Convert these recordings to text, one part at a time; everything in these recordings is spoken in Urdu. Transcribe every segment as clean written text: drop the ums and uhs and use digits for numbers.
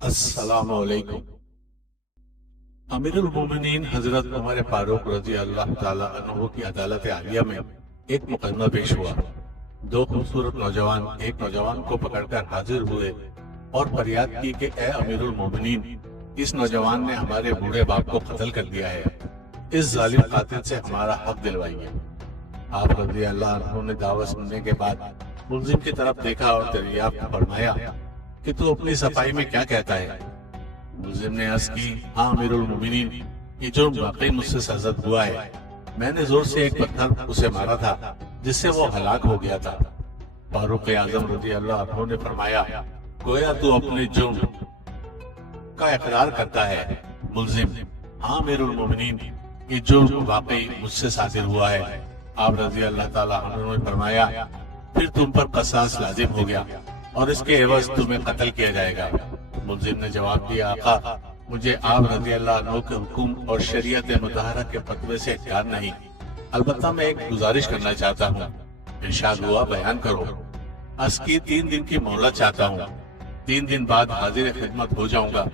السلام علیکم۔ امیر المومنین حضرت عمر فاروق رضی اللہ تعالیٰ عنہ کی عدالت عالیہ میں ایک مقدمہ پیش ہوا۔ دو خوبصورت نوجوان ایک نوجوان کو پکڑ کر حاضر ہوئے اور فریاد کی کہ اے امیر المومنین، اس نوجوان نے ہمارے بوڑھے باپ کو قتل کر دیا ہے، اس ظالم قاتل سے ہمارا حق دلوائیے۔ آپ رضی اللہ عنہ نے دعوت سننے کے بعد ملزم کی طرف دیکھا اور دریافت فرمایا کہ تو اپنی صفائی میں کیا کہتا ہے؟ ملزم نے عرض کی، ہاں امیر المومنین، یہ جرم واقعی مجھ سے سرزد ہوا ہے۔ میں نے زور سے ایک پتھر اسے مارا تھا جس سے وہ ہلاک ہو گیا تھا۔ فاروق اعظم رضی اللہ عنہ نے فرمایا، گویا تو اپنے جرم کا اقرار کرتا ہے۔ ملزم، ہاں امیر المومنین، یہ جرم واقعی مجھ سے صادر ہوا ہے۔ آپ رضی اللہ تعالیٰ عنہ نے فرمایا، پھر تم پر قصاص لازم ہو گیا اور اس کے عوض تمہیں قتل کیا جائے گا۔ ملزم نے جواب دیا، آقا، مجھے آپ رضی اللہ عنہ کے حکم اور شریعت مطہرہ کے فتوے سے انکار نہیں، البتہ میں ایک گزارش کرنا چاہتا ہوں۔ ارشاد ہوا، بیان کرو۔ عرض کی، 3 دن کی مہلت چاہتا ہوں، 3 دن بعد حاضر خدمت ہو جاؤں گا۔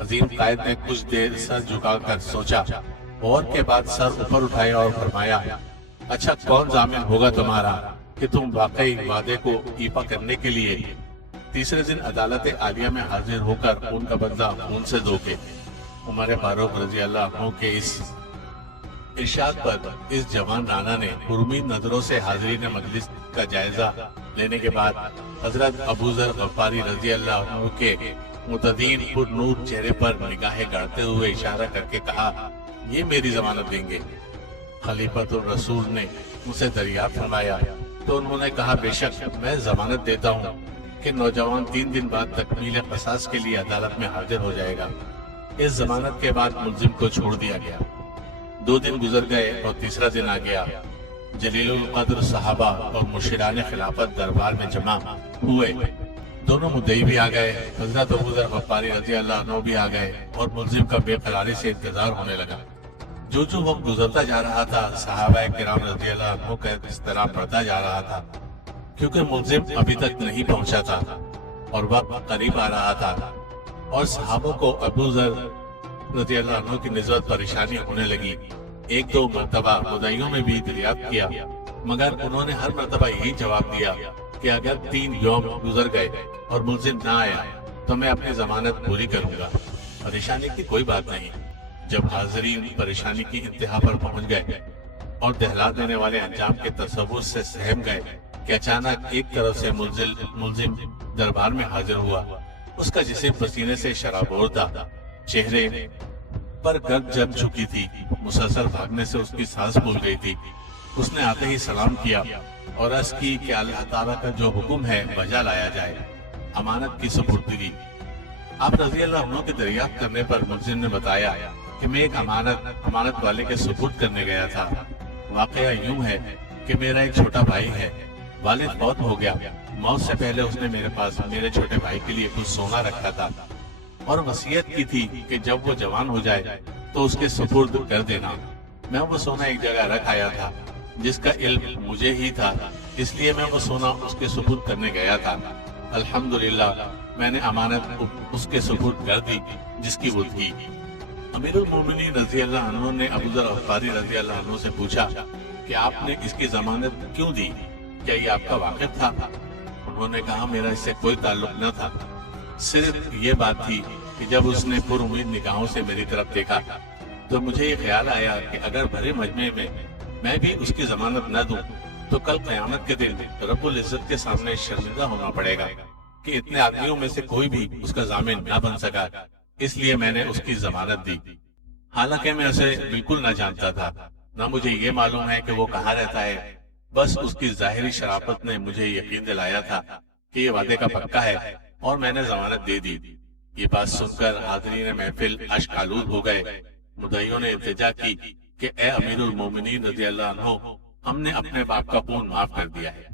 عظیم قائد نے کچھ دیر سر جھکا کر سوچا، غور کے بعد سر اوپر اٹھایا اور فرمایا، اچھا، کون ضامن ہوگا تمہارا کہ تم واقعی وعدے کو ایفا کرنے کے لیے تیسرے دن عدالت عالیہ میں حاضر ہو کر خون کا بدلہ خون سے دو گے؟ عمر فاروق رضی اللہ عنہ کے اس ارشاد پر اس جوان رانا نے پرامید نظروں سے حاضرین مجلس کا جائزہ لینے کے بعد حضرت ابو ذر غفاری رضی اللہ عنہ کے متدین پر نور چہرے پر نگاہیں گاڑتے ہوئے اشارہ کر کے کہا، یہ میری ضمانت دیں گے؟ خلیفۃ الرسول نے اسے دریافت فرمایا تو انہوں نے کہا، بے شک میں ضمانت دیتا ہوں کہ نوجوان 3 دن بعد تکمیل قصاص کے لیے عدالت میں حاضر ہو جائے گا۔ اس ضمانت کے بعد ملزم کو چھوڑ دیا گیا۔ 2 دن گزر گئے اور تیسرا دن آ گیا۔ جلیل القدر صحابہ اور مشیران خلافت دربار میں جمع ہوئے۔ دونوں مدعی بھی آ گئے، حضرت ابو ذر غفاری رضی اللہ عنہ بھی آ گئے اور ملزم کا بے قراری سے انتظار ہونے لگا۔ جو وقت گزرتا جا رہا تھا، صحابہ کرام رضی اللہ عنہ کا اضطراب بڑھتا جا رہا تھا، کیونکہ ملزم ابھی تک نہیں پہنچا تھا اور وقت قریب آ رہا تھا، اور صحابوں کو ابو ذر رضی اللہ عنہ کی نسبت پریشانی ہونے لگی۔ 1-2 مرتبہ مدعیوں میں بھی دریافت کیا، مگر انہوں نے ہر مرتبہ یہی جواب دیا کہ اگر 3 یوم گزر گئے اور ملزم نہ آیا تو میں اپنی ضمانت پوری کروں گا۔ پریشانی کی کوئی بات نہیں۔ جب حاضرین پریشانی کی انتہا پر پہنچ گئے اور دہلا دینے والے انجام کے تصور سے سہم گئے کہ اچانک ایک طرف سے ملزم دربار میں حاضر ہوا۔ اس کا جسم پسینے سے شرابور تھا، چہرے پر گرد جم چکی تھی، مسلسل بھاگنے سے اس کی سانس پھول گئی تھی۔ اس نے آتے ہی سلام کیا اور عرض کی کہ اللہ تعالیٰ کا جو حکم ہے بجا لایا جائے، امانت کی سپردگی۔ آپ رضی اللہ عنہ کی دریافت کرنے پر ملزم نے بتایا کہ میں ایک امانت والے کے سپرد کرنے گیا تھا۔ واقعہ یوں ہے کہ میرا ایک چھوٹا بھائی ہے، والد فوت ہو گیا۔ موت سے پہلے اس نے میرے پاس میرے چھوٹے بھائی کے لیے کچھ سونا رکھا تھا اور وصیت کی تھی کہ جب وہ جوان ہو جائے تو اس کے سپرد کر دینا۔ میں وہ سونا ایک جگہ رکھ آیا تھا جس کا علم مجھے ہی تھا، اس لیے میں وہ سونا اس کے سپرد کرنے گیا تھا۔ الحمدللہ میں نے امانت اس کے سپرد کر دی جس کی وہ تھی۔ امیر المومنین رضی اللہ عنہ نے ابو ذر غفاری رضی اللہ عنہ سے پوچھا کہ آپ نے اس کی ضمانت کیوں دی؟ کیا یہ آپ کا واقف تھا؟ انہوں نے کہا، میرا اس سے کوئی تعلق نہ تھا، صرف یہ بات تھی کہ جب اس نے پر امید نگاہوں سے میری طرف دیکھا تو مجھے یہ خیال آیا کہ اگر بھرے مجمع میں بھی اس کی ضمانت نہ دوں تو کل قیامت کے دن رب العزت کے سامنے شرمندہ ہونا پڑے گا کہ اتنے آدمیوں میں سے کوئی بھی اس کا ضامن نہ بن سکا، اس لیے میں نے اس کی ضمانت دی۔ حالانکہ میں اسے بالکل نہ جانتا تھا، نہ مجھے یہ معلوم ہے کہ وہ کہاں رہتا ہے، بس اس کی ظاہری شرافت نے مجھے یقین دلایا تھا کہ یہ وعدے کا پکا ہے اور میں نے ضمانت دے دی۔ یہ بات سن کر حاضرین محفل اشک آلود ہو گئے۔ مدعیوں نے التجا کی کہ اے امیر المومنین رضی اللہ عنہ، ہم نے اپنے باپ کا خون معاف کر دیا ہے۔